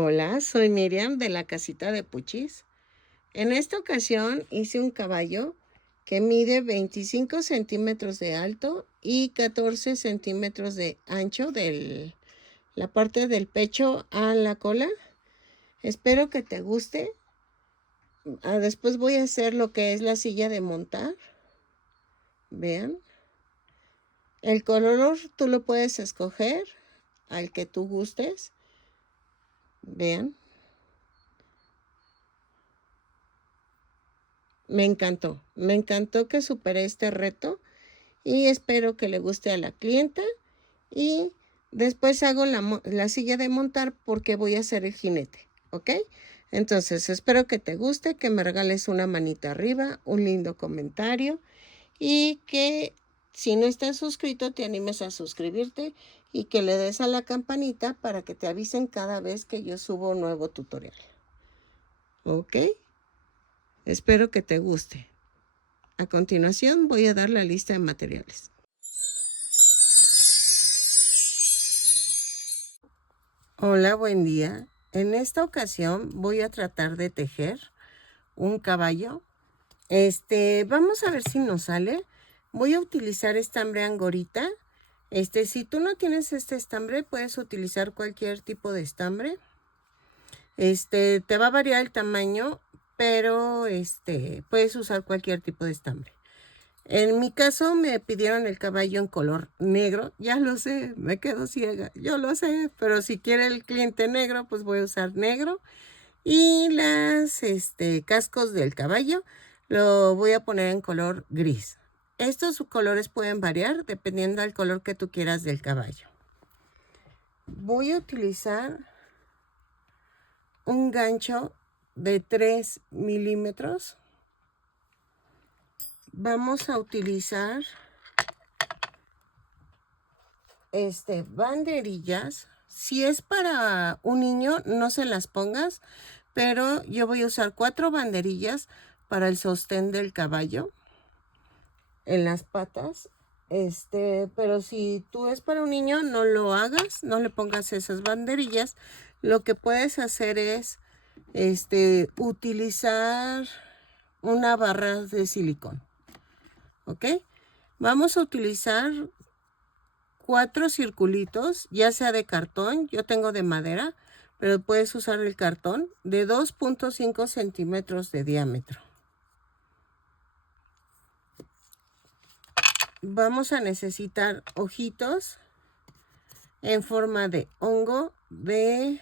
Hola, soy Miriam de la casita de Puchis. En esta ocasión hice un caballo que mide 25 centímetros de alto y 14 centímetros de ancho de la parte del pecho a la cola. Espero que te guste. Después voy a hacer lo que es la silla de montar. Vean. El color tú lo puedes escoger al que tú gustes. Vean. Me encantó que superé este reto y espero que le guste a la clienta. Y después hago la silla de montar porque voy a hacer el jinete, ¿ok? Entonces espero que te guste, que me regales una manita arriba, un lindo comentario y que si no estás suscrito te animes a suscribirte y que le des a la campanita para que te avisen cada vez que yo subo un nuevo tutorial, ¿ok? Espero que te guste. A continuación voy a dar la lista de materiales. Hola, buen día. En esta ocasión voy a tratar de tejer un caballo. Vamos a ver si nos sale. Voy a utilizar estambre angorita. Si tú no tienes este estambre, puedes utilizar cualquier tipo de estambre. Te va a variar el tamaño, pero puedes usar cualquier tipo de estambre. En mi caso me pidieron el caballo en color negro. Ya lo sé, me quedo ciega. Yo lo sé, pero si quiere el cliente negro, pues voy a usar negro. Y las cascos del caballo lo voy a poner en color gris. Estos colores pueden variar dependiendo del color que tú quieras del caballo. Voy a utilizar un gancho de 3 milímetros. Vamos a utilizar banderillas. Si es para un niño, no se las pongas, pero yo voy a usar 4 banderillas para el sostén del caballo en las patas. Pero si tú es para un niño, no lo hagas, no le pongas esas banderillas. Lo que puedes hacer es utilizar una barra de silicón. ¿Ok? Vamos a utilizar 4 circulitos, ya sea de cartón, yo tengo de madera, pero puedes usar el cartón, de 2.5 centímetros de diámetro. Vamos a necesitar ojitos en forma de hongo de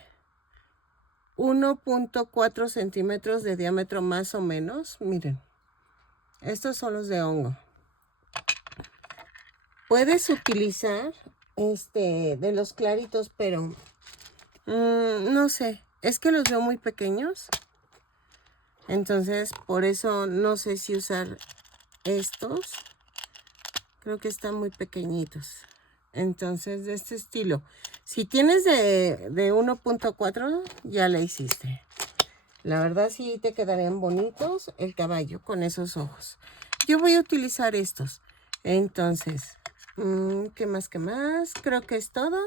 1.4 centímetros de diámetro más o menos. Miren, estos son los de hongo. Puedes utilizar de los claritos, pero no sé, es que los veo muy pequeños. Entonces, por eso no sé si usar estos. Creo que están muy pequeñitos. Entonces, de este estilo. Si tienes de 1.4, ya la hiciste. La verdad sí te quedarían bonitos el caballo con esos ojos. Yo voy a utilizar estos. Entonces, ¿qué más? ¿Qué más? Creo que es todo.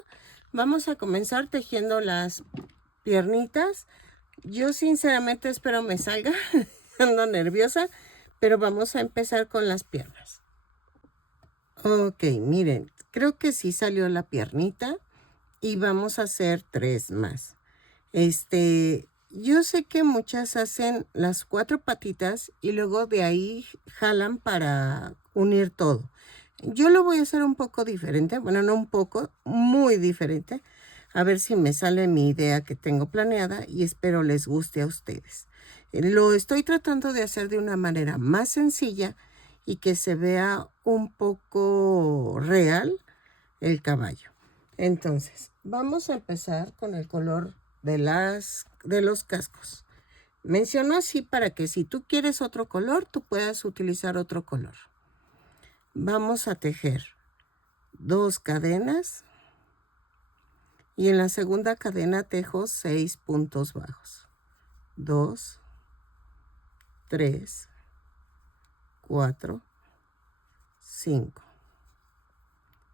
Vamos a comenzar tejiendo las piernitas. Yo sinceramente espero me salga. Ando nerviosa, pero vamos a empezar con las piernas. Ok, miren, creo que sí salió la piernita y vamos a hacer 3 más. Yo sé que muchas hacen las 4 patitas y luego de ahí jalan para unir todo. Yo lo voy a hacer un poco diferente, bueno, no un poco, muy diferente. A ver si me sale mi idea que tengo planeada y espero les guste a ustedes. Lo estoy tratando de hacer de una manera más sencilla y que se vea un poco real el caballo. Entonces, vamos a empezar con el color de los cascos. Menciono así para que si tú quieres otro color, tú puedas utilizar otro color. Vamos a tejer 2 cadenas y en la segunda cadena tejo 6 puntos bajos. 2, 3, 4, 5,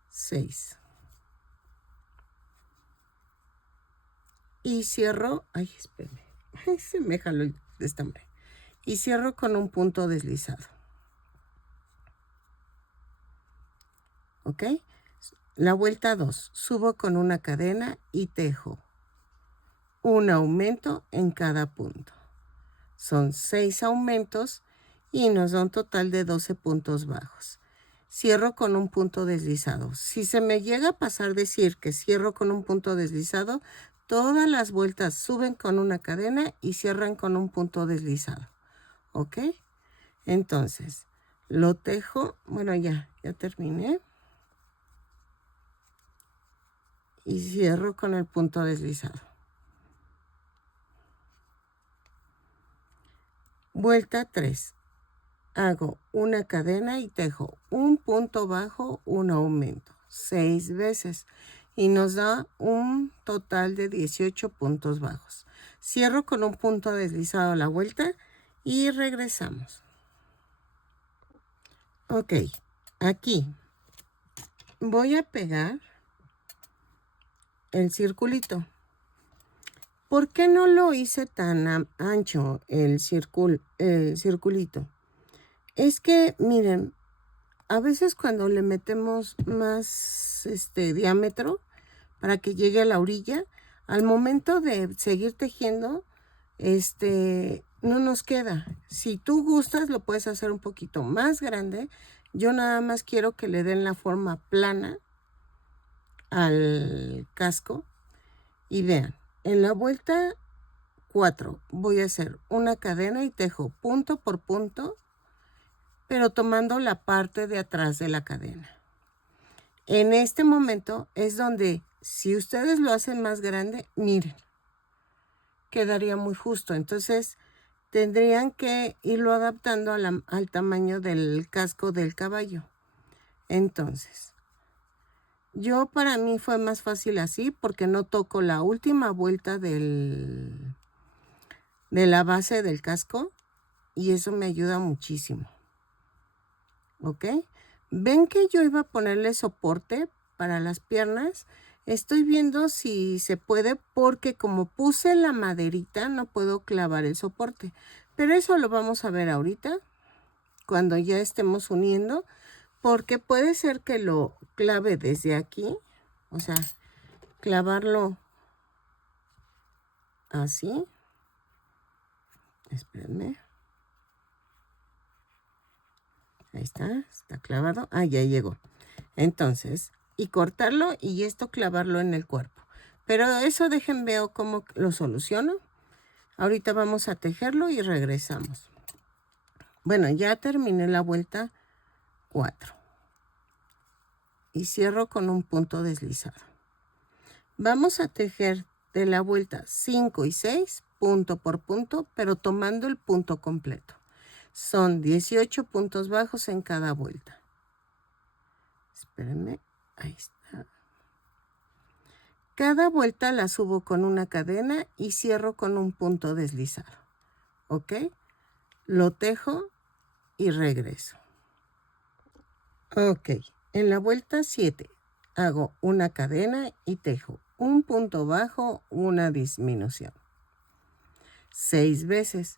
6. y cierro, ay, espérame, ay, se me jaló el estambre, y cierro con un punto deslizado. ¿Ok? La vuelta 2, subo con una cadena y tejo un aumento en cada punto. Son 6 aumentos y nos da un total de 12 puntos bajos. Cierro con un punto deslizado. Si se me llega a pasar decir que cierro con un punto deslizado, todas las vueltas suben con una cadena y cierran con un punto deslizado. ¿Ok? Entonces, lo tejo, bueno, ya terminé. Y cierro con el punto deslizado. Vuelta 3. Hago una cadena y tejo un punto bajo, un aumento, 6 veces. Y nos da un total de 18 puntos bajos. Cierro con un punto deslizado a la vuelta y regresamos. Ok, aquí voy a pegar el circulito. ¿Por qué no lo hice tan ancho el circulito? Es que, miren, a veces cuando le metemos más diámetro para que llegue a la orilla, al momento de seguir tejiendo, no nos queda. Si tú gustas, lo puedes hacer un poquito más grande. Yo nada más quiero que le den la forma plana al casco. Y vean, en la vuelta 4 voy a hacer una cadena y tejo punto por punto, pero tomando la parte de atrás de la cadena. En este momento es donde, si ustedes lo hacen más grande, miren, quedaría muy justo. Entonces tendrían que irlo adaptando al tamaño del casco del caballo. Entonces, para mí fue más fácil así porque no toco la última vuelta de la base del casco y eso me ayuda muchísimo. ¿Ok? ¿Ven que yo iba a ponerle soporte para las piernas? Estoy viendo si se puede porque como puse la maderita no puedo clavar el soporte. Pero eso lo vamos a ver ahorita cuando ya estemos uniendo, porque puede ser que lo clave desde aquí, o sea, clavarlo así. Espérenme. Ahí está clavado. Ah, ya llegó. Entonces, y cortarlo y esto clavarlo en el cuerpo. Pero eso veo cómo lo soluciono. Ahorita vamos a tejerlo y regresamos. Bueno, ya terminé la vuelta 4. Y cierro con un punto deslizado. Vamos a tejer de la vuelta 5 y 6, punto por punto, pero tomando el punto completo. Son 18 puntos bajos en cada vuelta. Espérenme, ahí está. Cada vuelta la subo con una cadena y cierro con un punto deslizado. ¿Ok? Lo tejo y regreso. Ok, en la vuelta 7 hago una cadena y tejo un punto bajo, una disminución. 6 veces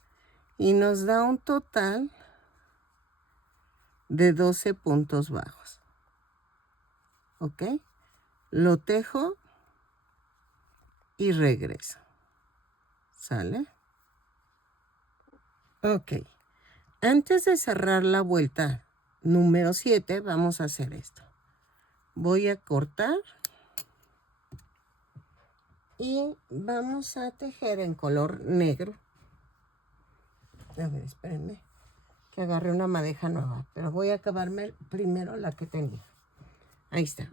y nos da un total de 12 puntos bajos. ¿Ok? Lo tejo y regreso. ¿Sale? Ok. Antes de cerrar la vuelta número 7, vamos a hacer esto. Voy a cortar y vamos a tejer en color negro. A ver, espérenme, que agarré una madeja nueva, pero voy a acabarme primero la que tenía. Ahí está.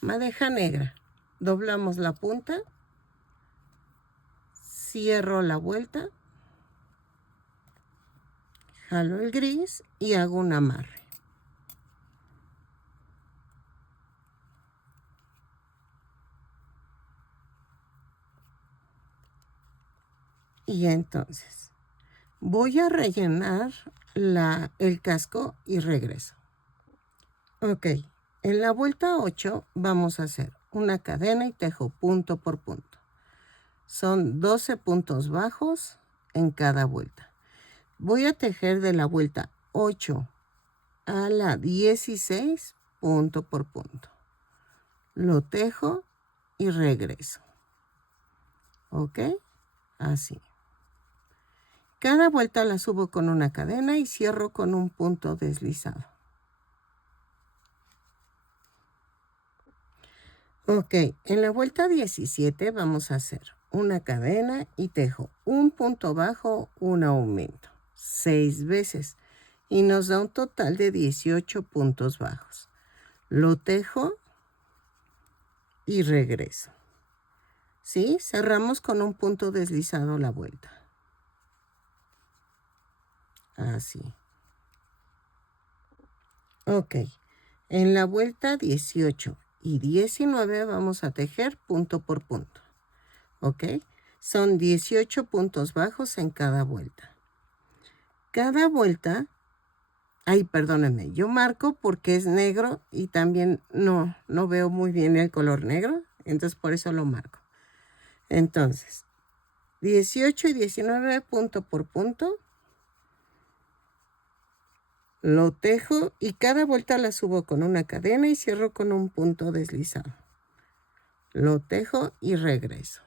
Madeja negra. Doblamos la punta. Cierro la vuelta. Jalo el gris y hago un amarre. Y entonces voy a rellenar el casco y regreso. Ok, en la vuelta 8 vamos a hacer una cadena y tejo punto por punto. Son 12 puntos bajos en cada vuelta. Voy a tejer de la vuelta 8 a la 16 punto por punto. Lo tejo y regreso. ¿Ok? Así. Cada vuelta la subo con una cadena y cierro con un punto deslizado. Ok, en la vuelta 17 vamos a hacer una cadena y tejo un punto bajo, un aumento, 6 veces y nos da un total de 18 puntos bajos. Lo tejo y regreso. ¿Sí? Cerramos con un punto deslizado la vuelta. Así. Ok, en la vuelta 18 y 19 vamos a tejer punto por punto. ¿Ok? Son 18 puntos bajos en cada vuelta. Cada vuelta, ay, perdónenme, yo marco porque es negro y también no veo muy bien el color negro, entonces por eso lo marco. Entonces, 18 y 19 punto por punto. Lo tejo y cada vuelta la subo con una cadena y cierro con un punto deslizado. Lo tejo y regreso.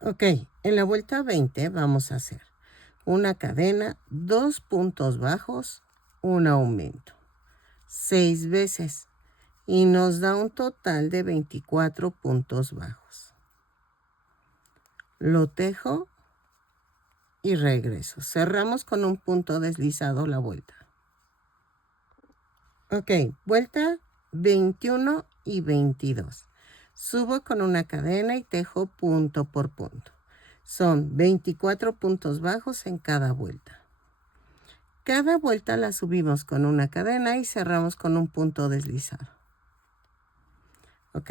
Ok, en la vuelta 20 vamos a hacer una cadena, 2 puntos bajos, un aumento, 6 veces y nos da un total de 24 puntos bajos. Lo tejo y regreso. Cerramos con un punto deslizado la vuelta. Ok, vuelta 21 y 22. Subo con una cadena y tejo punto por punto. Son 24 puntos bajos en cada vuelta. Cada vuelta la subimos con una cadena y cerramos con un punto deslizado. ¿Ok?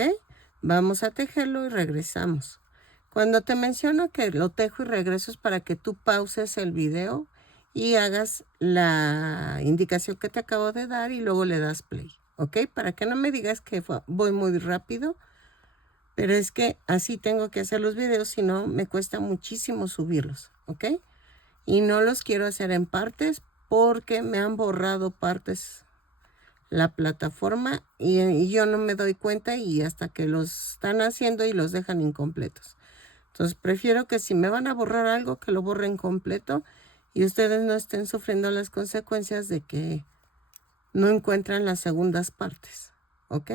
Vamos a tejerlo y regresamos. Cuando te menciono que lo tejo y regreso es para que tú pauses el video y hagas la indicación que te acabo de dar y luego le das play. ¿Ok? Para que no me digas que voy muy rápido, pero es que así tengo que hacer los videos, si no me cuesta muchísimo subirlos. ¿Ok? Y no los quiero hacer en partes porque me han borrado partes la plataforma y yo no me doy cuenta y hasta que los están haciendo y los dejan incompletos. Entonces prefiero que si me van a borrar algo, que lo borren completo y ustedes no estén sufriendo las consecuencias de que no encuentran las segundas partes. ¿Ok?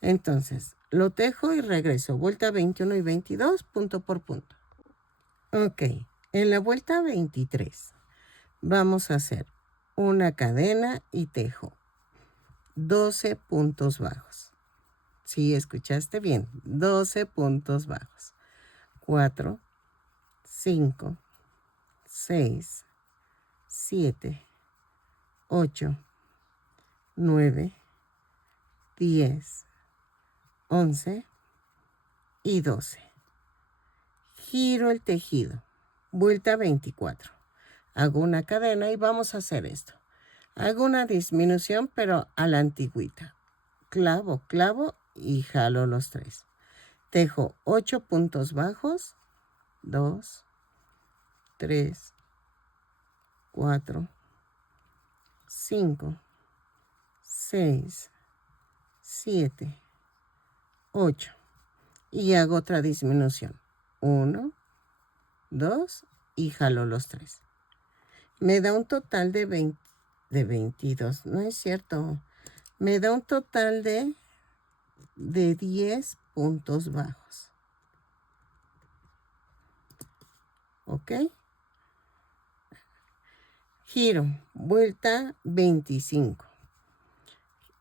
Entonces, lo tejo y regreso. Vuelta 21 y 22, punto por punto. Ok, en la vuelta 23 vamos a hacer una cadena y tejo 12 puntos bajos. Sí, escuchaste bien, 12 puntos bajos. 4, 5, 6, 7, 8, 9, 10, 11 y 12. Giro el tejido. Vuelta 24. Hago una cadena y vamos a hacer esto. Hago una disminución, pero a la antigüita. Clavo, clavo y jalo los 3. Tejo 8 puntos bajos. 2, 3, 4, 5, 6, 7, 8. Y hago otra disminución. 1, 2 y jalo los 3. Me da un total de 22. No es cierto. Me da un total de 10 puntos bajos. ¿Ok? Giro. Vuelta 25.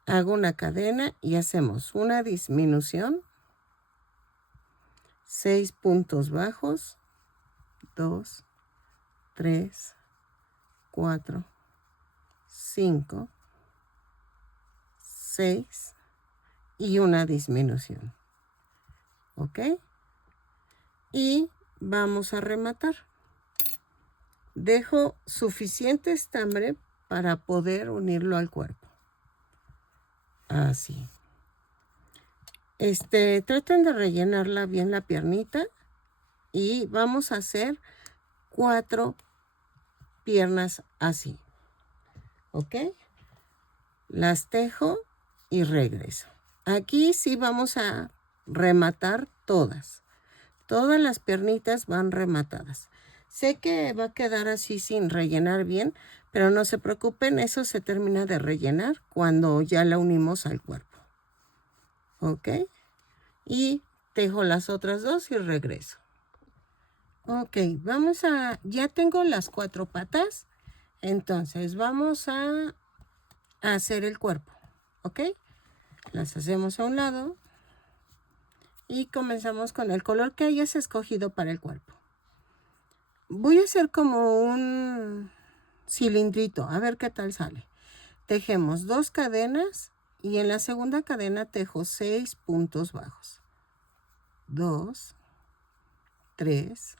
Hago una cadena y hacemos una disminución. 6 puntos bajos. 2, 3, 4, 5, 6 y una disminución. ¿Ok? Y vamos a rematar. Dejo suficiente estambre para poder unirlo al cuerpo. Así. Traten de rellenarla bien la piernita y vamos a hacer 4 piernas así, ¿ok? Las tejo y regreso. Aquí sí vamos a rematar todas. Todas las piernitas van rematadas. Sé que va a quedar así sin rellenar bien, pero no se preocupen, eso se termina de rellenar cuando ya la unimos al cuerpo. ¿Ok? Y tejo las otras 2 y regreso. Ok, ya tengo las 4 patas, entonces vamos a hacer el cuerpo. ¿Ok? Las hacemos a un lado y comenzamos con el color que hayas escogido para el cuerpo. Voy a hacer como un cilindrito, a ver qué tal sale. Tejemos 2 cadenas y en la segunda cadena tejo 6 puntos bajos. 2, 3,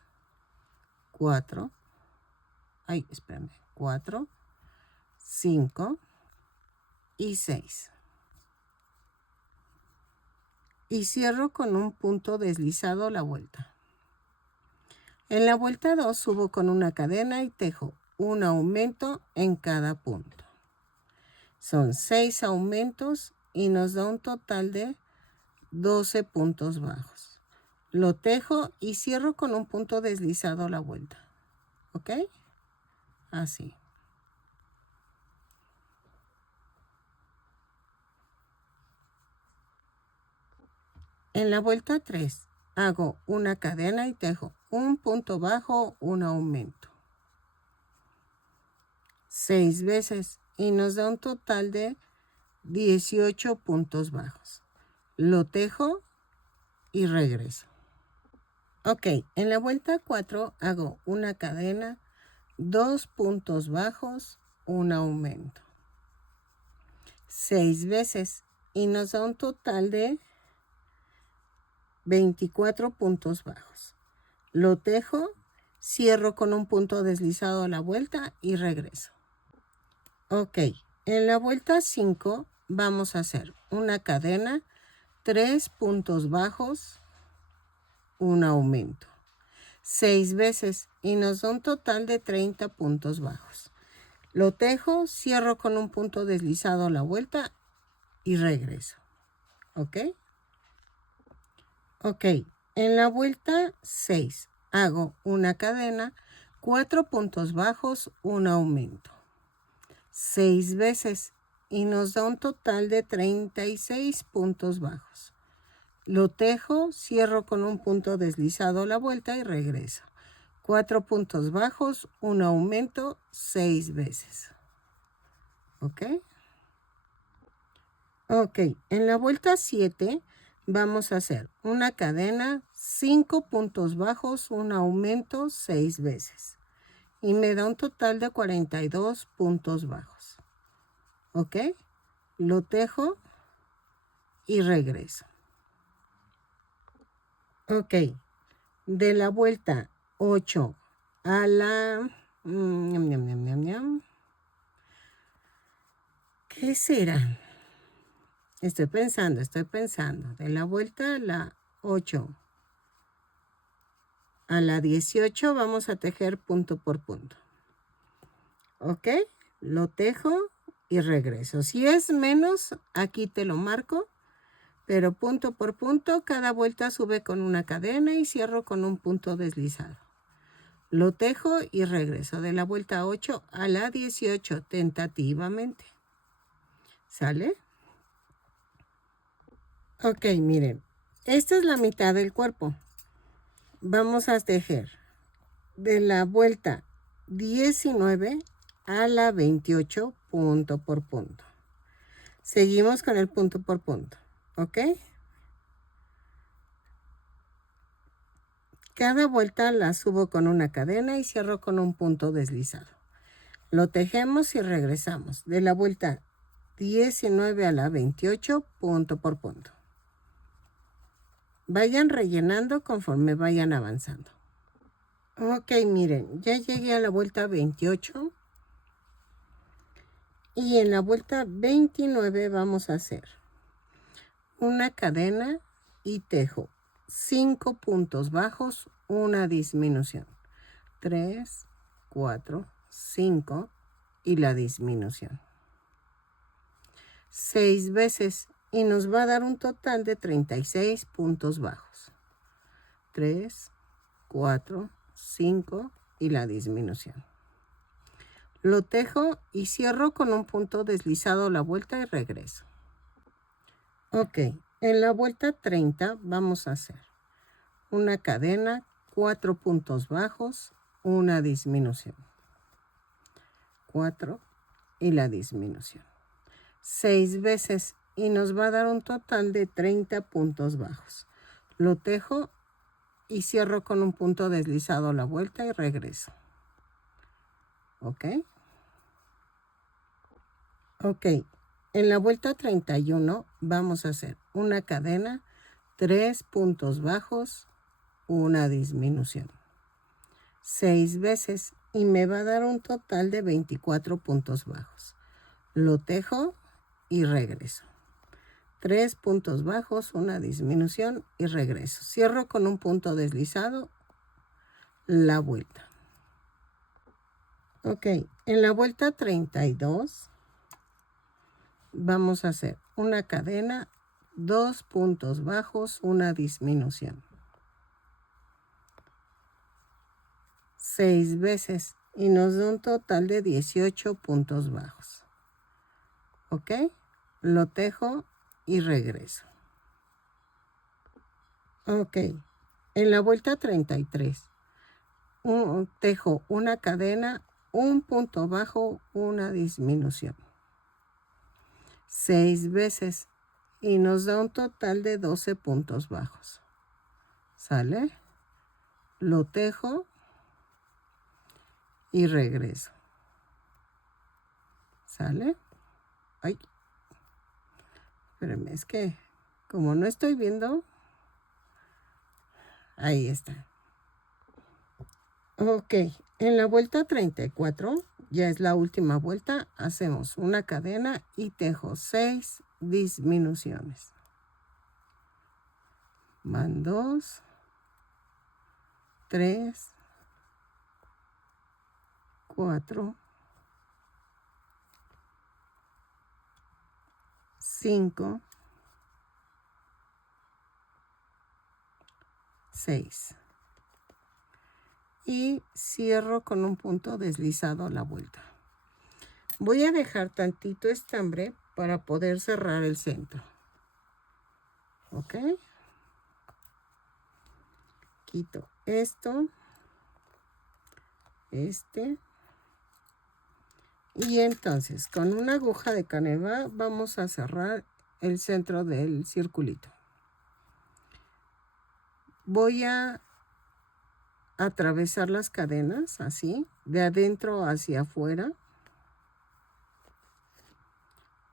4, 4, 5 y 6. Y cierro con un punto deslizado la vuelta. En la vuelta 2 subo con una cadena y tejo un aumento en cada punto. Son 6 aumentos y nos da un total de 12 puntos bajos. Lo tejo y cierro con un punto deslizado la vuelta. ¿Ok? Así. En la vuelta 3 hago una cadena y tejo un punto bajo, un aumento. 6 veces y nos da un total de 18 puntos bajos. Lo tejo y regreso. Ok, en la vuelta 4 hago una cadena, 2 puntos bajos, un aumento. 6 veces y nos da un total de 24 puntos bajos. Lo tejo, cierro con un punto deslizado a la vuelta y regreso. Ok, en la vuelta 5 vamos a hacer una cadena, 3 puntos bajos, un aumento. 6 veces y nos da un total de 30 puntos bajos. Lo tejo, cierro con un punto deslizado a la vuelta y regreso. ¿Ok? Ok, en la vuelta 6 hago una cadena, 4 puntos bajos, un aumento. 6 veces y nos da un total de 36 puntos bajos. Lo tejo, cierro con un punto deslizado a la vuelta y regreso. 4 puntos bajos, un aumento, 6 veces. ¿Ok? Ok, en la vuelta 7 vamos a hacer una cadena, 5 puntos bajos, un aumento, 6 veces. Y me da un total de 42 puntos bajos. ¿Ok? Lo tejo y regreso. Ok, de la vuelta 8 a la... ¿Qué será? Estoy pensando. De la vuelta a la 8 a la 18 vamos a tejer punto por punto. ¿Ok? Lo tejo y regreso. Si es menos, aquí te lo marco. Pero punto por punto, cada vuelta sube con una cadena y cierro con un punto deslizado. Lo tejo y regreso de la vuelta 8 a la 18 tentativamente. ¿Sale? Ok, miren. Esta es la mitad del cuerpo. Vamos a tejer de la vuelta 19 a la 28 punto por punto. Seguimos con el punto por punto. ¿Ok? Cada vuelta la subo con una cadena y cierro con un punto deslizado. Lo tejemos y regresamos de la vuelta 19 a la 28 punto por punto. Vayan rellenando conforme vayan avanzando. Ok, miren, ya llegué a la vuelta 28 y en la vuelta 29 vamos a hacer una cadena y tejo 5 puntos bajos, una disminución. 3, 4, 5 y la disminución. 6 veces y nos va a dar un total de 36 puntos bajos. 3, 4, 5 y la disminución. Lo tejo y cierro con un punto deslizado la vuelta y regreso. Ok, en la vuelta 30 vamos a hacer una cadena, 4 puntos bajos, una disminución. 4 y la disminución. 6 veces y nos va a dar un total de 30 puntos bajos. Lo tejo y cierro con un punto deslizado la vuelta y regreso. ¿Ok? Ok, en la vuelta 31 vamos a hacer una cadena, 3 puntos bajos, una disminución. 6 veces y me va a dar un total de 24 puntos bajos. Lo tejo y regreso. 3 puntos bajos, una disminución y regreso. Cierro con un punto deslizado la vuelta. Ok, en la vuelta 32 vamos a hacer una cadena, 2 puntos bajos, una disminución. 6 veces y nos da un total de 18 puntos bajos. ¿Ok? Lo tejo y regreso. Ok, en la vuelta 33 tejo una cadena, un punto bajo, una disminución. 6 veces y nos da un total de 12 puntos bajos. ¿Sale? Lo tejo y regreso. ¿Sale? Ay, espérenme, es que como no estoy viendo, ahí está. Ok, en la vuelta 34, ya es la última vuelta, hacemos una cadena y tejo 6 disminuciones. Van 2, 3, 4, 5, 6. Y cierro con un punto deslizado a la vuelta. Voy a dejar tantito estambre para poder cerrar el centro. ¿Ok? Quito esto, y entonces con una aguja de caneva vamos a cerrar el centro del circulito. Voy a atravesar las cadenas así, de adentro hacia afuera,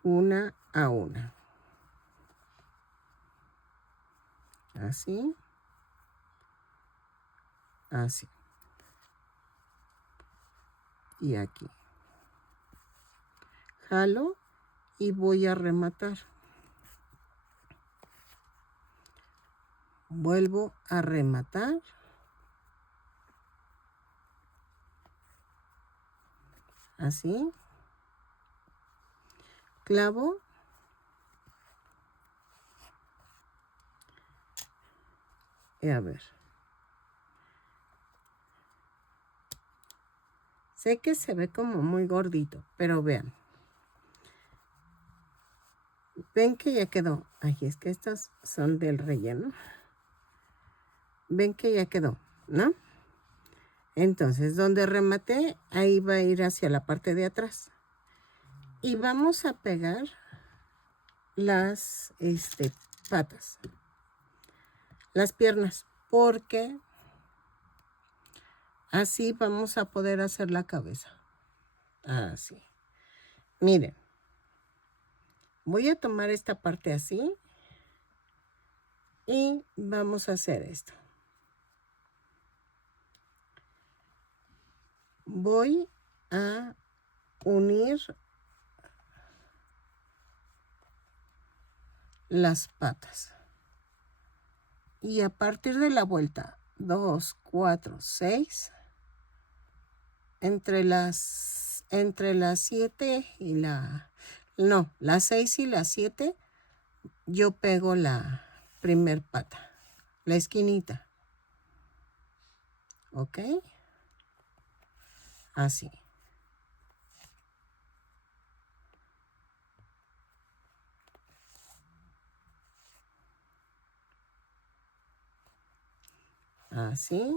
una a una. Así. Así. Y aquí. Jalo y voy a rematar. Vuelvo a rematar. Así. Clavo. Y a ver. Sé que se ve como muy gordito, pero vean. Ven que ya quedó. Ay, es que estos son del relleno. Ven que ya quedó, ¿no? Entonces, donde rematé, ahí va a ir hacia la parte de atrás. Y vamos a pegar las patas, las piernas, porque así vamos a poder hacer la cabeza. Así. Miren. Voy a tomar esta parte así. Y vamos a hacer esto. Voy a unir las patas. Y a partir de la vuelta 2, 4, 6. Entre las 7 y las 6 y las 7, yo pego la primer pata, la esquinita. ¿Ok? Así. Así.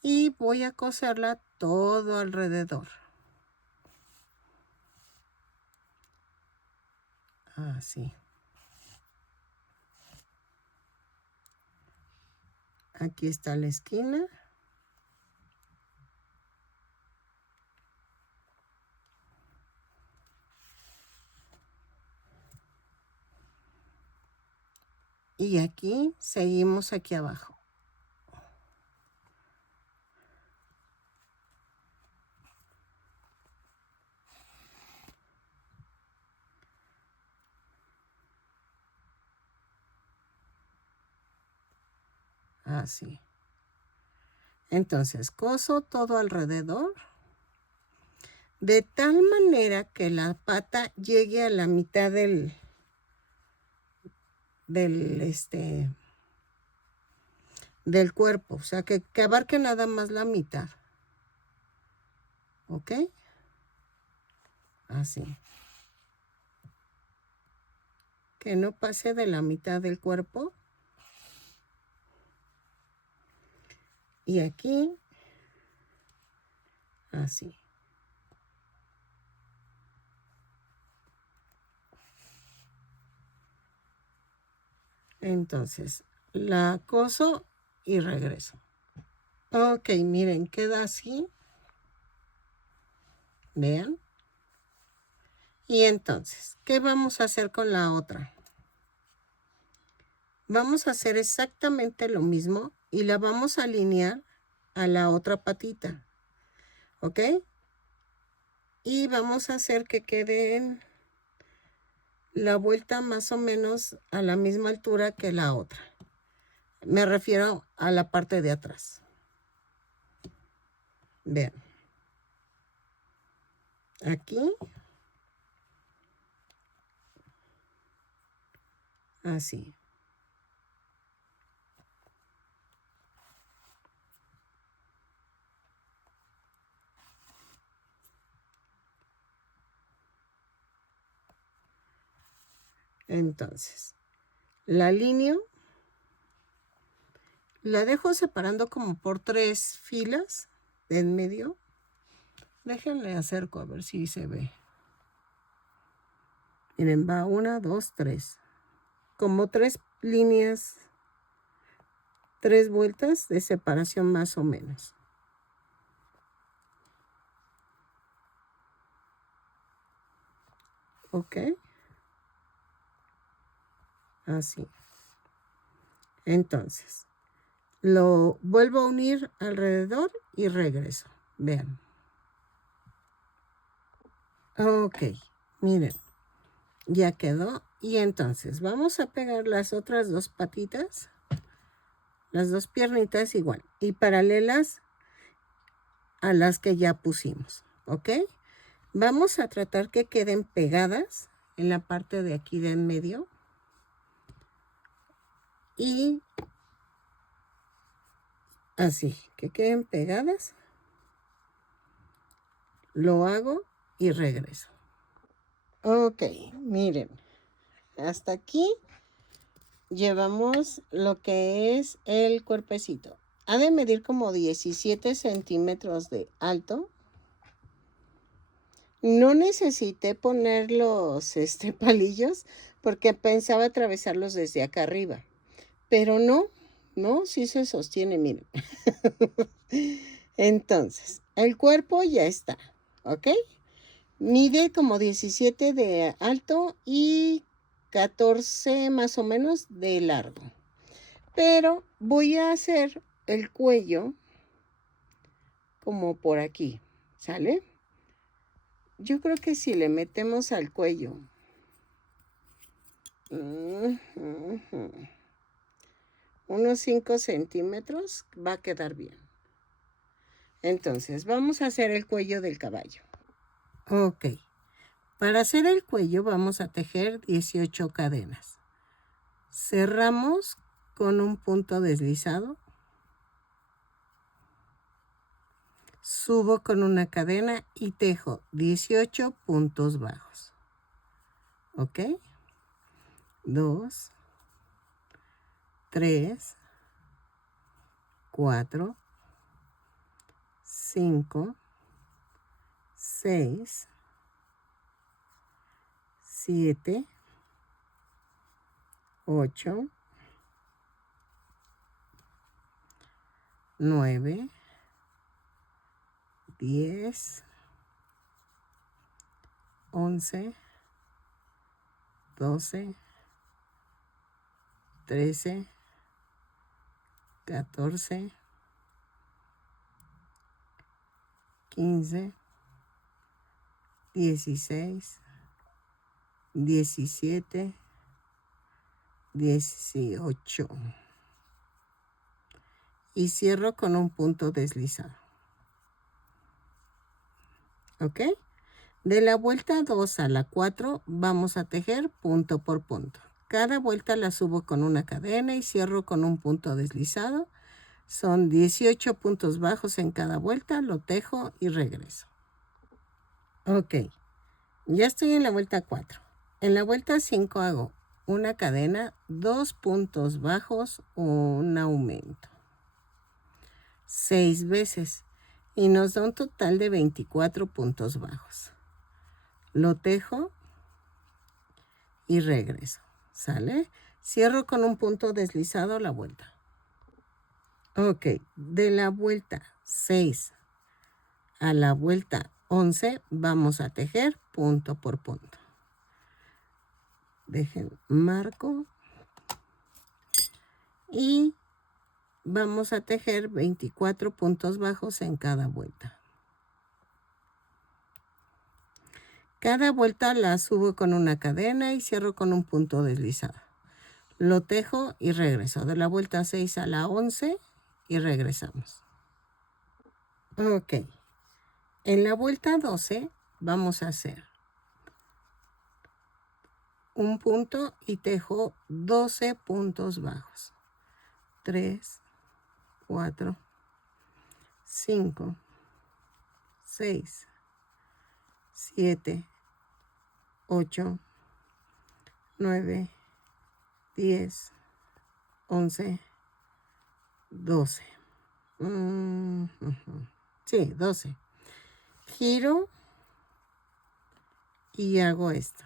Y voy a coserla todo alrededor. Así. Aquí está la esquina. Y aquí seguimos aquí abajo. Así. Entonces, coso todo alrededor. De tal manera que la pata llegue a la mitad del cuerpo. O sea, que abarque nada más la mitad. ¿Ok? Así. Que no pase de la mitad del cuerpo. Y aquí, así. Entonces, la coso y regreso. Ok, miren, queda así. Vean. Y entonces, ¿qué vamos a hacer con la otra? Vamos a hacer exactamente lo mismo y la vamos a alinear a la otra patita. ¿Ok? Y vamos a hacer que queden la vuelta más o menos a la misma altura que la otra. Me refiero a la parte de atrás. Vean. Aquí. Así. Entonces, la alineo. La dejo separando como por 3 filas de en medio. Déjenle acerco a ver si se ve. Miren, va 1, 2, 3. Como 3 líneas, 3 vueltas de separación más o menos. ¿Ok? Así. Entonces, lo vuelvo a unir alrededor y regreso. Vean. Ok, miren, ya quedó. Y entonces vamos a pegar las otras 2 patitas, las 2 piernitas igual, y paralelas a las que ya pusimos. ¿Ok? Vamos a tratar que queden pegadas en la parte de aquí de en medio. Y así, que queden pegadas. Lo hago y regreso. Ok, miren. Hasta aquí llevamos lo que es el cuerpecito. Ha de medir como 17 centímetros de alto. No necesité poner los palillos porque pensaba atravesarlos desde acá arriba. Pero no, sí se sostiene, miren. Entonces, el cuerpo ya está, ¿ok? Mide como 17 de alto y 14 más o menos de largo. Pero voy a hacer el cuello como por aquí, ¿sale? Yo creo que si le metemos al cuello unos 5 centímetros va a quedar bien. Entonces, vamos a hacer el cuello del caballo. Ok. Para hacer el cuello vamos a tejer 18 cadenas. Cerramos con un punto deslizado. Subo con una cadena y tejo 18 puntos bajos. ¿Ok? 2, 3, 4, 5, 6, 7, 8, 9, 10, 11, 12, 13, 14, 15, 16, 17, 18. Y cierro con un punto deslizado. ¿Ok? De la vuelta 2 a la 4 vamos a tejer punto por punto. Cada vuelta la subo con una cadena y cierro con un punto deslizado. Son 18 puntos bajos en cada vuelta, lo tejo y regreso. Ok, ya estoy en la vuelta 4. En la vuelta 5 hago una cadena, 2 puntos bajos, un aumento. 6 veces y nos da un total de 24 puntos bajos. Lo tejo y regreso. ¿Sale? Cierro con un punto deslizado la vuelta. Ok, de la vuelta 6 a la vuelta 11 vamos a tejer punto por punto. Dejen, marco y vamos a tejer 24 puntos bajos en cada vuelta. Cada vuelta la subo con una cadena y cierro con un punto deslizado. Lo tejo y regreso. De la vuelta 6 a la 11 y regresamos. Ok. En la vuelta 12 vamos a hacer un punto y tejo 12 puntos bajos. 3, 4, 5, 6, 7, 8, 9, 10, 11, 12. Sí, 12. Giro y hago esto.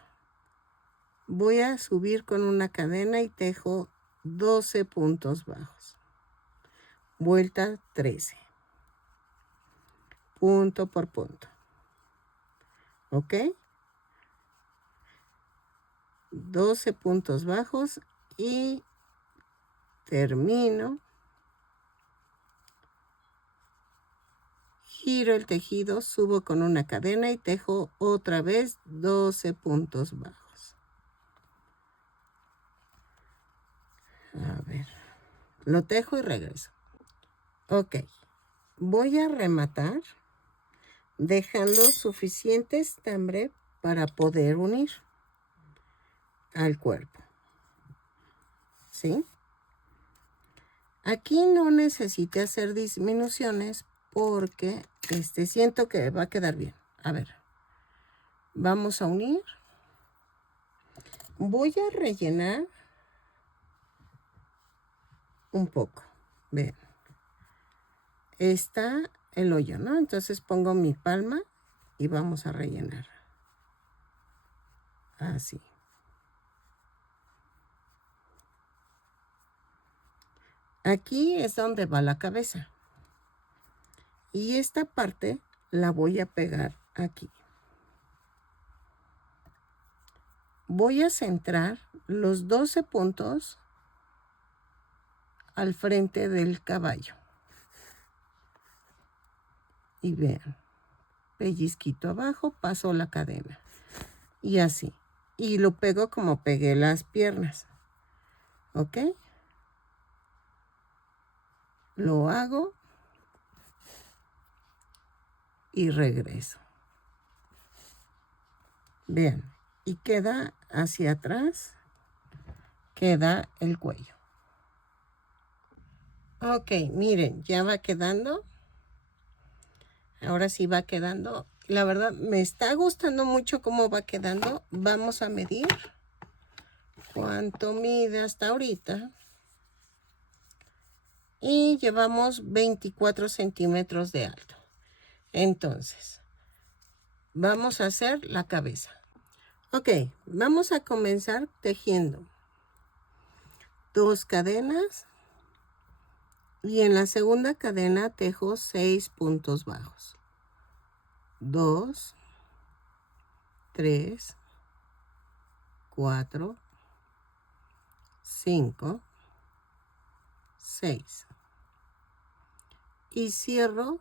Voy a subir con una cadena y tejo 12 puntos bajos. Vuelta 13. Punto por punto. ¿Ok? 12 puntos bajos y termino. Giro el tejido, subo con una cadena y tejo otra vez 12 puntos bajos. A ver, lo tejo y regreso. Ok, voy a rematar dejando suficiente estambre para poder unir al cuerpo. ¿Sí? Aquí no necesito hacer disminuciones porque siento que va a quedar bien. A ver, vamos a unir. Voy a rellenar un poco. Vean. Está el hoyo, ¿no? Entonces pongo mi palma y vamos a rellenar. Así. Aquí es donde va la cabeza. Y esta parte la voy a pegar aquí. Voy a centrar los 12 puntos al frente del caballo. Y vean, pellizquito abajo, paso la cadena. Y así. Y lo pego como pegué las piernas. ¿Ok? lo hago y regreso. Bien, y queda hacia atrás, queda el cuello. Ok, miren, ya va quedando. Ahora sí va quedando. La verdad, me está gustando mucho cómo va quedando. Vamos a medir cuánto mide hasta ahorita. Y llevamos 24 centímetros de alto. Entonces, vamos a hacer la cabeza. Ok, vamos a comenzar tejiendo 2 cadenas. Y en la segunda cadena tejo 6 puntos bajos. 2, 3, 4, 5, 6. Y cierro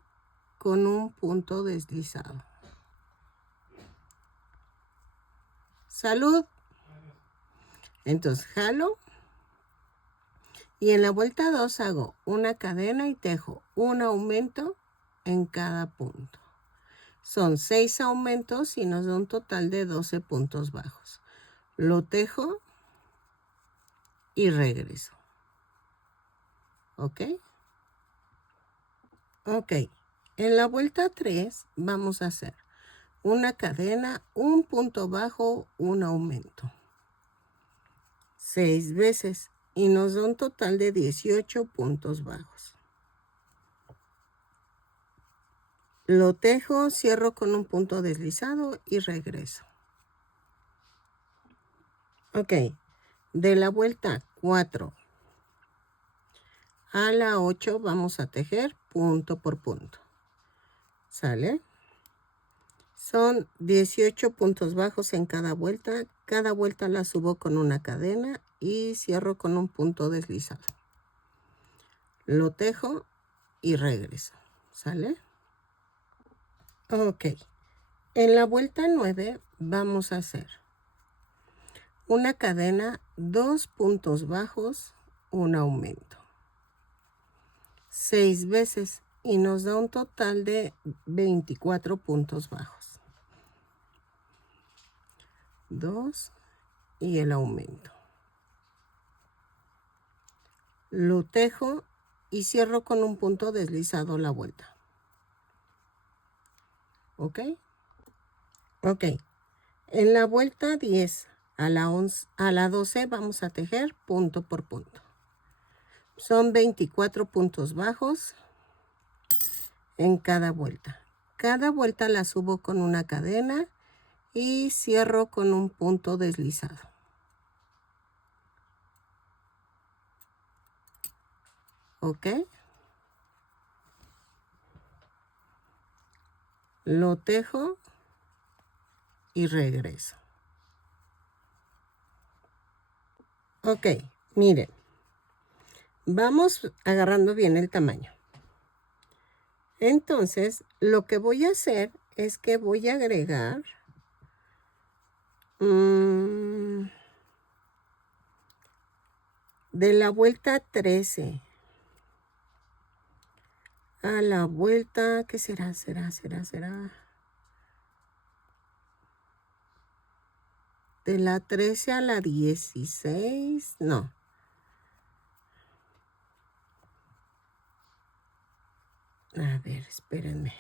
con un punto deslizado. ¡Salud! Entonces jalo. Y en la vuelta 2 hago una cadena y tejo un aumento en cada punto. Son 6 aumentos y nos da un total de 12 puntos bajos. Lo tejo y regreso. ¿Ok? Ok. En la vuelta 3 vamos a hacer una cadena, un punto bajo, un aumento. 6 veces y nos da un total de 18 puntos bajos. Lo tejo, cierro con un punto deslizado y regreso. Ok, de la vuelta 4 a la 8 vamos a tejer punto por punto. ¿Sale? Son 18 puntos bajos en cada vuelta. Cada vuelta la subo con una cadena y cierro con un punto deslizado. Lo tejo y regreso. ¿Sale? Ok. En la vuelta 9 vamos a hacer una cadena, 2 puntos bajos, un aumento. 6 veces y nos da un total de 24 puntos bajos. 2 y el aumento. Lo tejo y cierro con un punto deslizado la vuelta. ¿Ok? Ok. En la vuelta 10 a la 12 vamos a tejer punto por punto. Son 24 puntos bajos en cada vuelta. Cada vuelta la subo con una cadena y cierro con un punto deslizado. ¿Ok? Lo tejo y regreso. Ok, miren. Vamos agarrando bien el tamaño. Entonces, lo que voy a hacer es que voy a agregar de la vuelta 13 a la vuelta, ¿qué será? De la 13 a la 16, no. A ver, espérenme.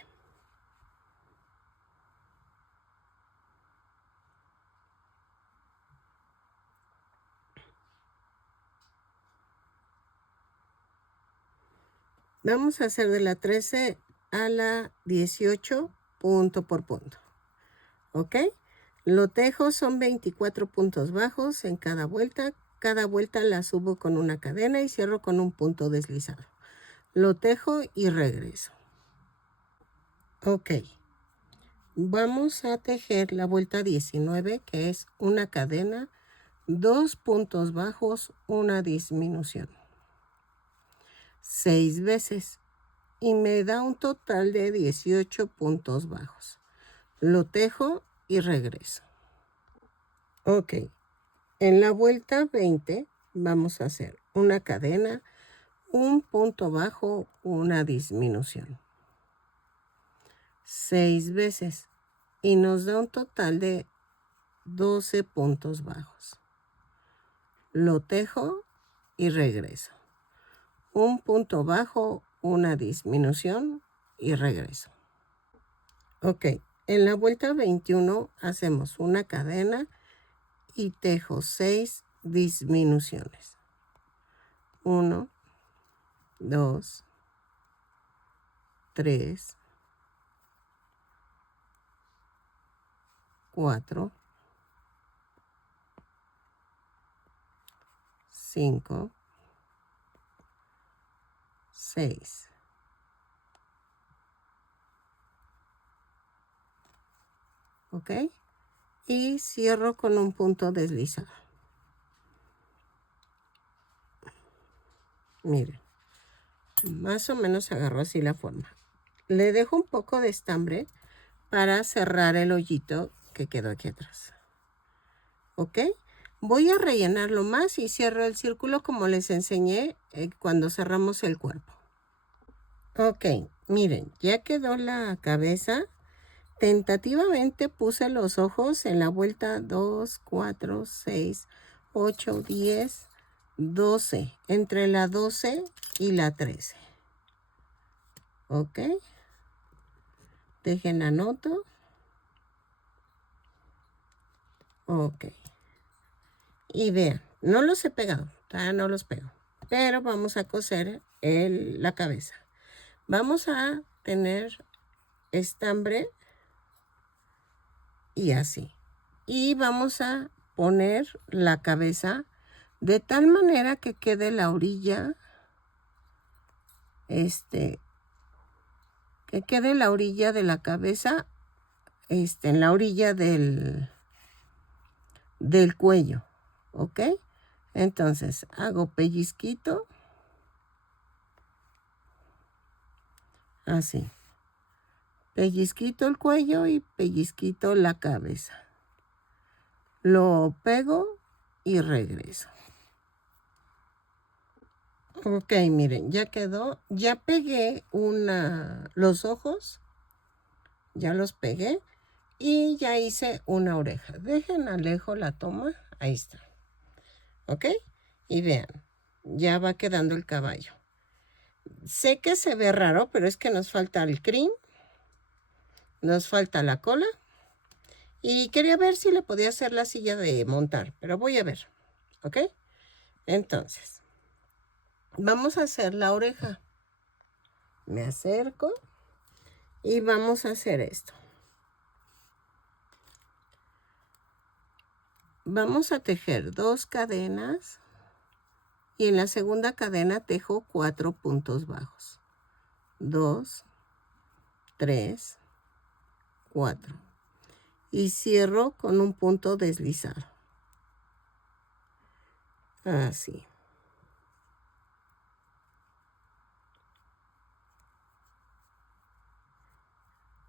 Vamos a hacer de la 13 a la 18 punto por punto. ¿Ok? Lo tejo, son 24 puntos bajos en cada vuelta. Cada vuelta la subo con una cadena y cierro con un punto deslizado. Lo tejo y regreso. Ok. Vamos a tejer la vuelta 19, que es una cadena, 2 puntos bajos, una disminución. 6 veces. Y me da un total de 18 puntos bajos. Lo tejo y regreso. Ok. En la vuelta 20 vamos a hacer una cadena, un punto bajo, una disminución. 6 veces y nos da un total de 12 puntos bajos. Lo tejo y regreso. Un punto bajo, una disminución y regreso. Ok, en la vuelta 21 hacemos una cadena y tejo 6 disminuciones. 1, 2, 3, 4, 5, 6. ¿Ok? Y cierro con un punto deslizado. Miren, más o menos agarro así la forma. Le dejo un poco de estambre para cerrar el hoyito que quedó aquí atrás. ¿Ok? Voy a rellenarlo más y cierro el círculo como les enseñé cuando cerramos el cuerpo. Ok, miren, ya quedó la cabeza. Tentativamente puse los ojos en la vuelta 2, 4, 6, 8, 10, 12. Entre la 12 y la 13. ¿Ok? Dejen anoto. Ok. Y vean, no los he pegado. Todavía no los pego. Pero vamos a coser la cabeza. Vamos a tener estambre y así. Y vamos a poner la cabeza de tal manera que quede la orilla, que quede la orilla de la cabeza, en la orilla del cuello, ¿ok? Entonces hago pellizquito, así. Pellizquito el cuello y pellizquito la cabeza. Lo pego y regreso. Ok, miren, ya quedó. Ya pegué los ojos. Ya los pegué. Y ya hice una oreja. Dejen alejo la toma. Ahí está. ¿Ok? Y vean, ya va quedando el caballo. Sé que se ve raro, pero es que nos falta el crin. Nos falta la cola. Y quería ver si le podía hacer la silla de montar, pero voy a ver. ¿Ok? Entonces, vamos a hacer la oreja. Me acerco y vamos a hacer esto. Vamos a tejer 2 cadenas y en la segunda cadena tejo 4 puntos bajos. 2, 3, 4. Y cierro con un punto deslizado. Así.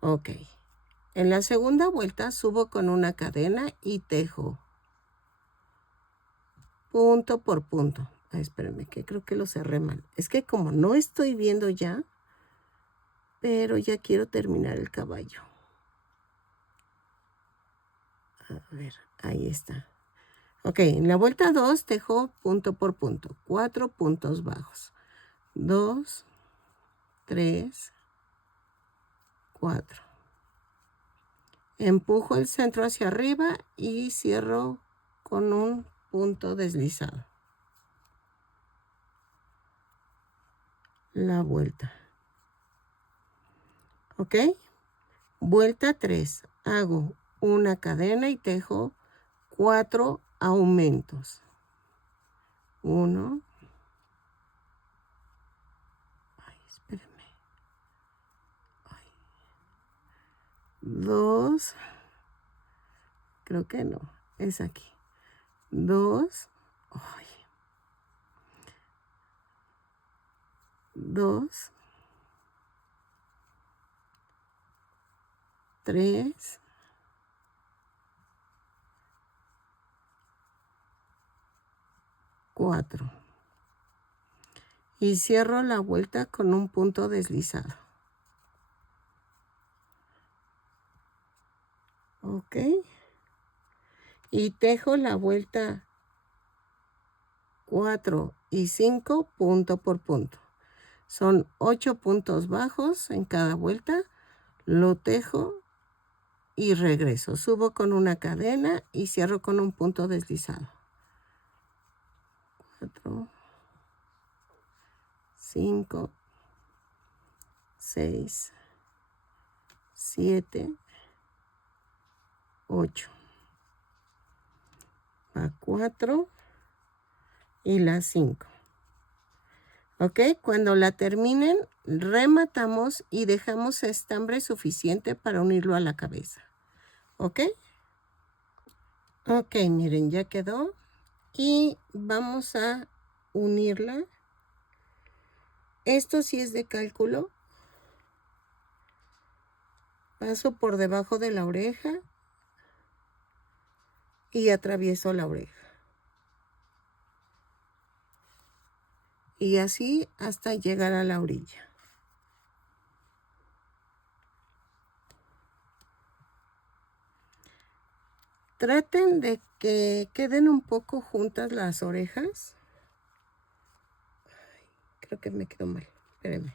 Ok. En la segunda vuelta subo con una cadena y tejo punto por punto. Ay, espérenme, que creo que lo cerré mal. Es que como no estoy viendo ya, pero ya quiero terminar el caballo. A ver, ahí está. Ok, en la vuelta 2 tejo punto por punto. 4 puntos bajos. 2, 3, 4. Empujo el centro hacia arriba y cierro con un punto deslizado. La vuelta. ¿Ok? Vuelta 3. Hago una cadena y tejo 4 aumentos. 1. Ay, espérenme. 2. Creo que no. Es aquí. 2. 2. 3. 4. y cierro la vuelta con un punto deslizado. Ok. Y tejo la vuelta 4 y 5 punto por punto. Son 8 puntos bajos en cada vuelta. Lo tejo y regreso. Subo con una cadena y cierro con un punto deslizado. 4, 5, 6, 7, 8. La 4 y la 5. ¿Ok? Cuando la terminen, rematamos y dejamos estambre suficiente para unirlo a la cabeza. ¿Ok? Ok, miren, ya quedó. Y vamos a unirla. Esto sí es de cálculo. Paso por debajo de la oreja y atravieso la oreja. Y así hasta llegar a la orilla. Traten de que queden un poco juntas las orejas. Creo que me quedó mal. Espérenme.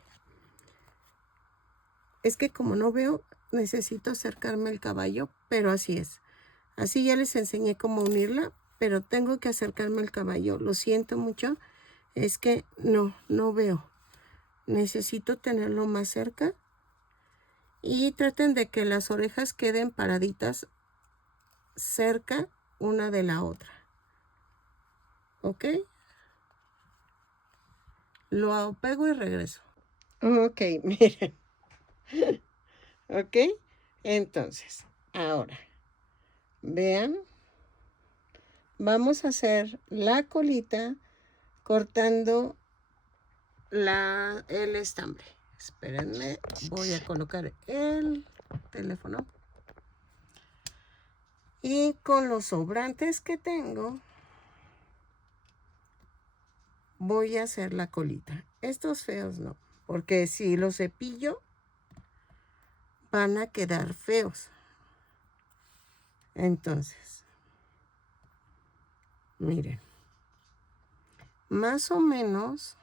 Es que como no veo, necesito acercarme al caballo, pero así es. Así ya les enseñé cómo unirla, pero tengo que acercarme al caballo. Lo siento mucho. Es que no veo. Necesito tenerlo más cerca. Y traten de que las orejas queden paraditas cerca una de la otra. ¿Ok? Lo pego y regreso. Ok, miren. ¿Ok? Entonces, ahora, vean. Vamos a hacer la colita cortando el estambre. Espérenme, voy a colocar el teléfono. Y con los sobrantes que tengo, voy a hacer la colita. Estos feos no, porque si los cepillo, van a quedar feos. Entonces, miren, más o menos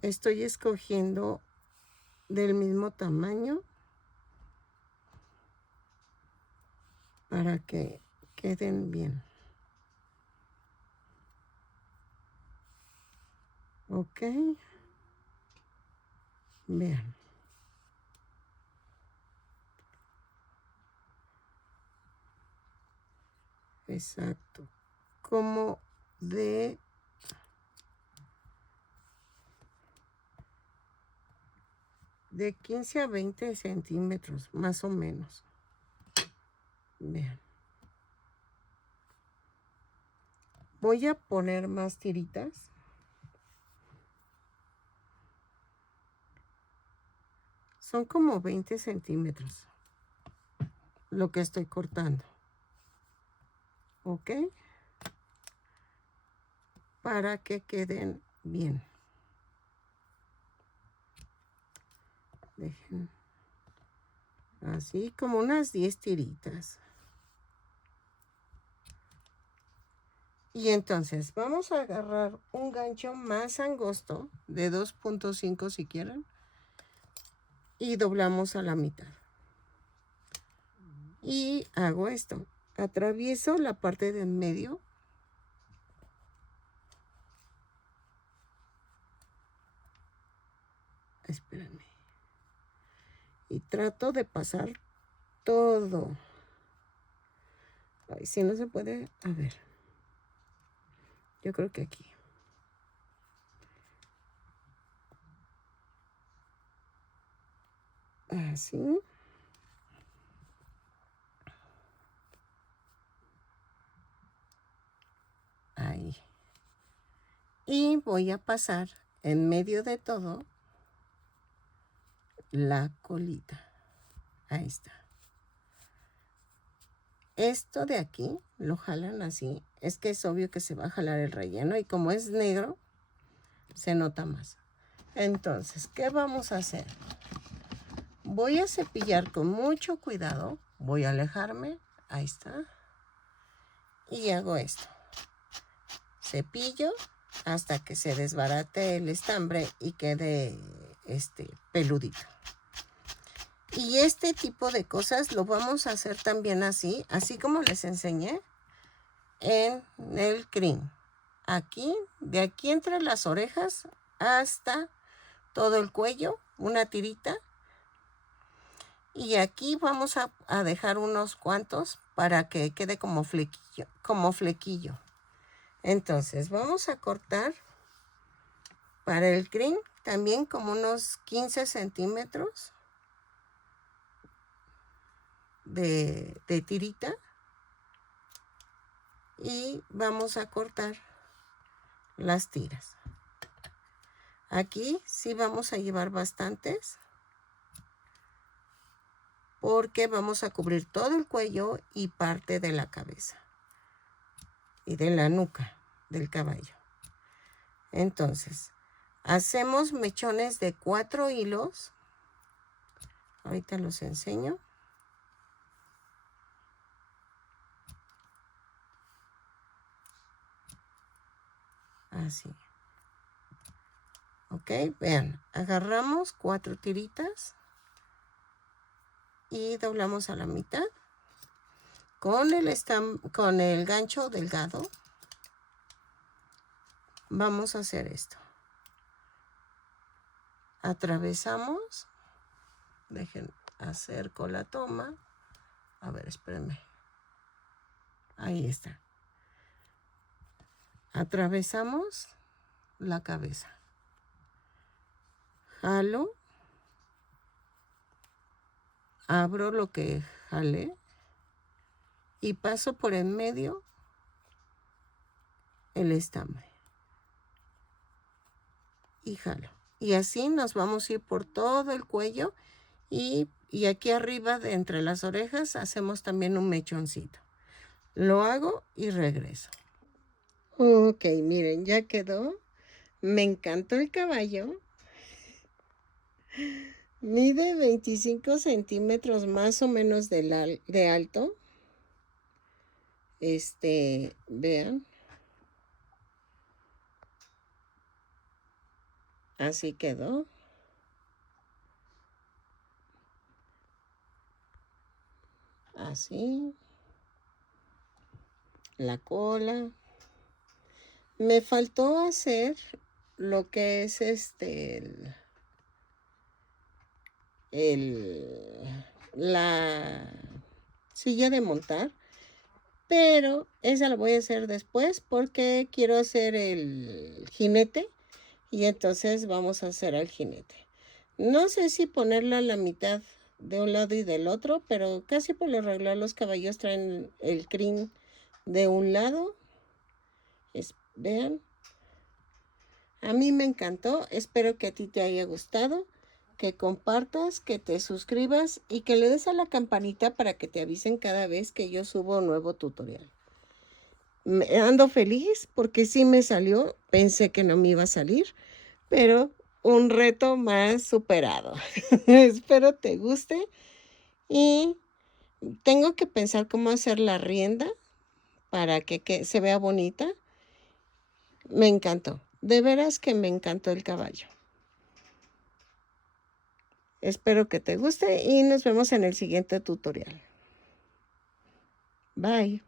estoy escogiendo del mismo tamaño para que queden bien. Ok. Vean. Exacto. Como de 15 a 20 centímetros, más o menos. Vean. Voy a poner más tiritas. Son como 20 centímetros lo que estoy cortando. ¿Ok? Para que queden bien. Dejen así como unas 10 tiritas. Y entonces vamos a agarrar un gancho más angosto de 2.5 si quieren. Y doblamos a la mitad. Y hago esto. Atravieso la parte de en medio. Espérenme. Y trato de pasar todo. Ay, si no se puede, a ver. Yo creo que aquí. Así. Ahí. Y voy a pasar en medio de todo la colita. Ahí está. Esto de aquí lo jalan así. Es que es obvio que se va a jalar el relleno. Y como es negro, se nota más. Entonces, ¿qué vamos a hacer? Voy a cepillar con mucho cuidado. Voy a alejarme. Ahí está. Y hago esto. Cepillo hasta que se desbarate el estambre y quede peludito. Y este tipo de cosas lo vamos a hacer también así como les enseñé en el crin. Aquí, de aquí entre las orejas hasta todo el cuello, una tirita. Y aquí vamos a dejar unos cuantos para que quede como flequillo. Entonces vamos a cortar para el crin también como unos 15 centímetros de tirita. Y vamos a cortar las tiras. Aquí sí vamos a llevar bastantes, porque vamos a cubrir todo el cuello y parte de la cabeza y de la nuca del caballo. Entonces, hacemos mechones de 4 hilos. Ahorita los enseño. Así. Ok, vean, agarramos 4 tiritas y doblamos a la mitad con el gancho delgado. Vamos a hacer esto. Atravesamos. Dejen, acerco la toma. A ver, espérenme. Ahí está. Atravesamos la cabeza. Jalo. Abro lo que jalé. Y paso por en medio el estambre. Y jalo. Y así nos vamos a ir por todo el cuello. Y aquí arriba, de entre las orejas, hacemos también un mechoncito. Lo hago y regreso. Ok, miren, ya quedó. Me encantó el caballo. Mide 25 centímetros más o menos de alto. Vean. Así quedó. Así. La cola. Me faltó hacer lo que es la silla de montar, pero esa la voy a hacer después porque quiero hacer el jinete y entonces vamos a hacer al jinete. No sé si ponerla a la mitad de un lado y del otro, pero casi por lo regular los caballos traen el crin de un lado. Vean. A mí me encantó, espero que a ti te haya gustado, que compartas, que te suscribas y que le des a la campanita para que te avisen cada vez que yo subo un nuevo tutorial. Ando feliz porque sí me salió, pensé que no me iba a salir, pero un reto más superado. Espero te guste y tengo que pensar cómo hacer la rienda para que se vea bonita. Me encantó. De veras que me encantó el caballo. Espero que te guste y nos vemos en el siguiente tutorial. Bye.